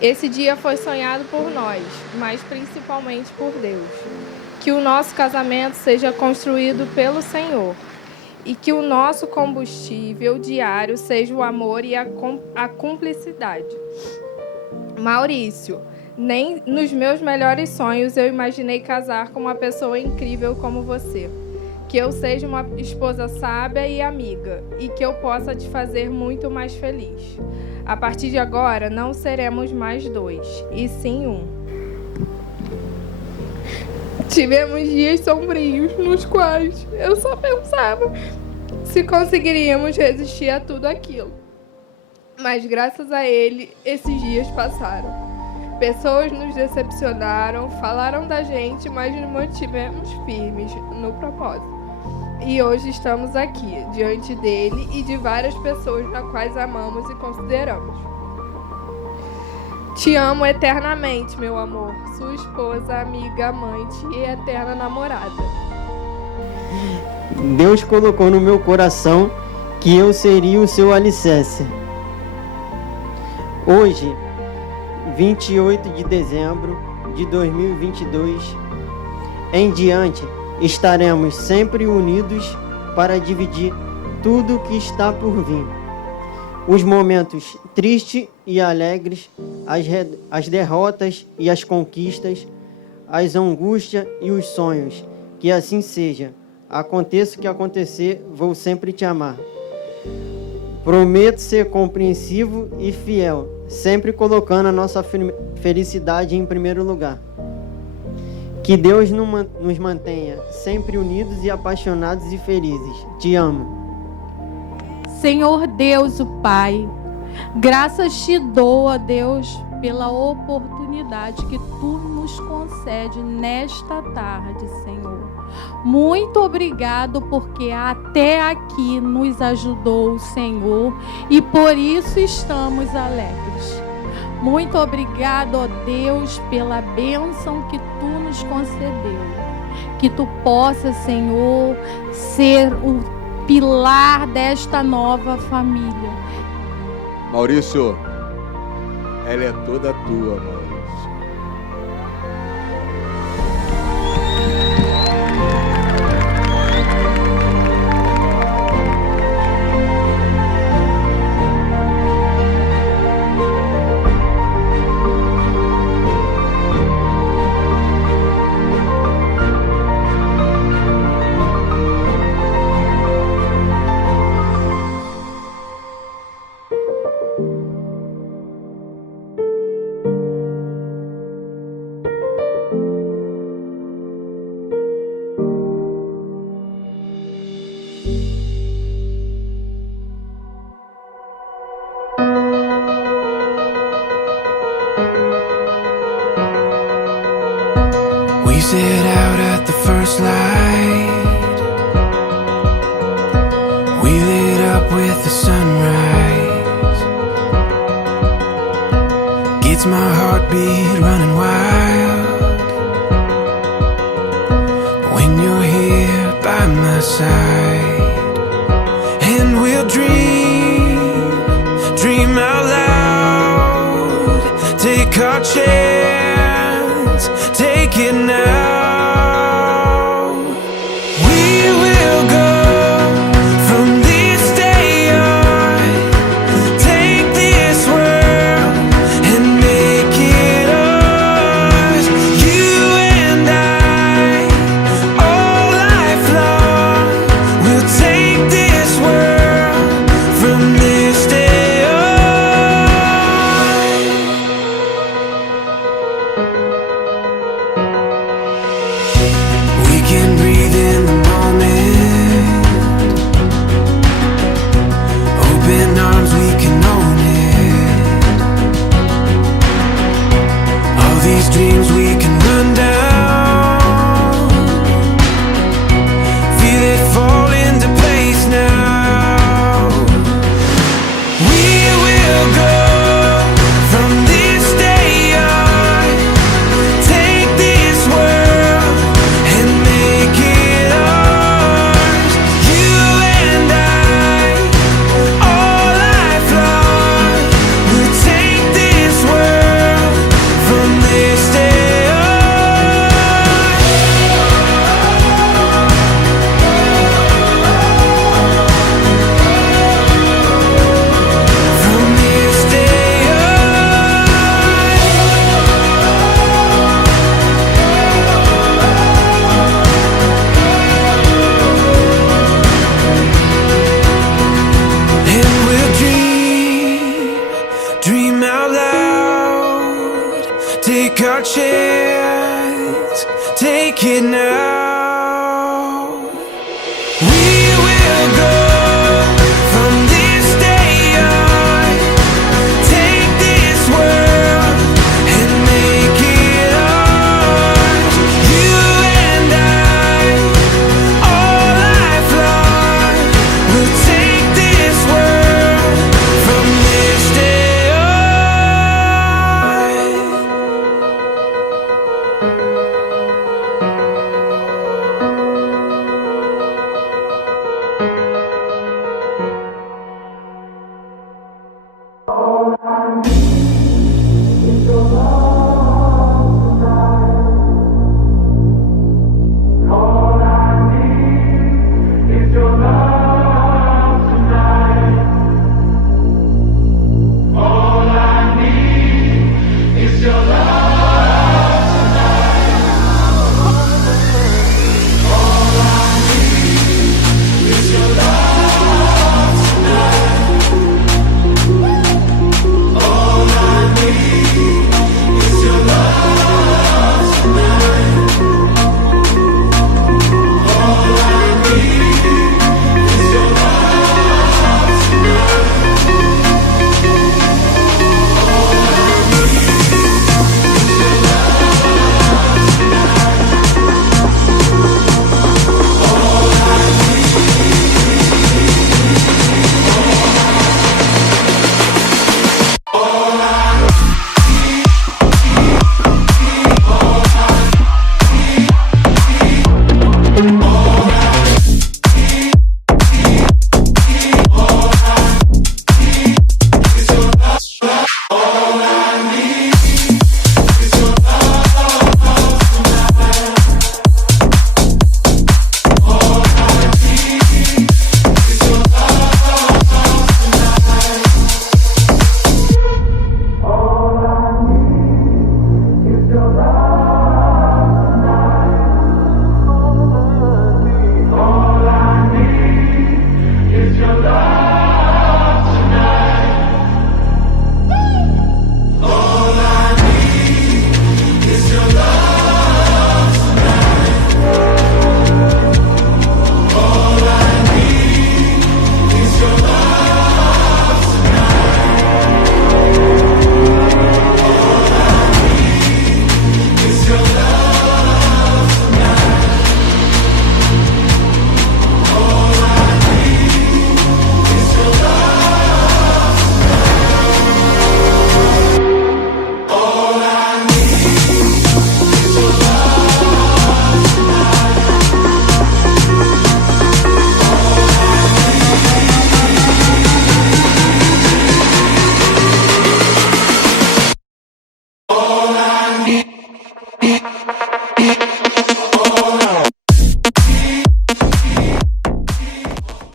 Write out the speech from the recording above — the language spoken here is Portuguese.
Esse dia foi sonhado por nós, mas principalmente por Deus. Que o nosso casamento seja construído pelo Senhor e que o nosso combustível diário seja o amor e a cumplicidade. Maurício, nem nos meus melhores sonhos eu imaginei casar com uma pessoa incrível como você. Que eu seja uma esposa sábia e amiga, e que eu possa te fazer muito mais feliz. A partir de agora, não seremos mais dois, e sim um. Tivemos dias sombrios nos quais eu só pensava se conseguiríamos resistir a tudo aquilo. Mas graças a ele, esses dias passaram. Pessoas nos decepcionaram, falaram da gente, mas nos mantivemos firmes no propósito. E hoje estamos aqui, diante dele e de várias pessoas nas quais amamos e consideramos. Te amo eternamente, meu amor, sua esposa, amiga, amante e eterna namorada. Deus colocou no meu coração que eu seria o seu alicerce. Hoje, 28 de dezembro de 2022, em diante, estaremos sempre unidos para dividir tudo que está por vir. Os momentos tristes e alegres, as derrotas e as conquistas, as angústias e os sonhos. Que assim seja. Aconteça o que acontecer, vou sempre te amar. Prometo ser compreensivo e fiel, sempre colocando a nossa felicidade em primeiro lugar. Que Deus nos mantenha sempre unidos e apaixonados e felizes. Te amo. Senhor Deus, o Pai, graças te dou, ó Deus, pela oportunidade que tu nos concede nesta tarde, Senhor. Muito obrigado porque até aqui nos ajudou o Senhor e por isso estamos alegres. Muito obrigado, ó Deus, pela bênção que tu nos concedeu. Que tu possa, Senhor, ser o pilar desta nova família. Maurício, ela é toda tua, Maurício. We set out at the first light. We lit up with the sunrise. Gets my heartbeat running wild when you're here by my side. And we'll dream out loud. Take our chance, take it now. We will go from this day on. Take this world and make it ours. You and I, all life long. We'll take this world from this day on. We can breathe in the moment. Open arms, we can own it. All these dreams we can run down. Feel it fall into place now. We will go from this day on. Take this world and make it ours. You and I, all life long. We'll take this world take our chance, take it now.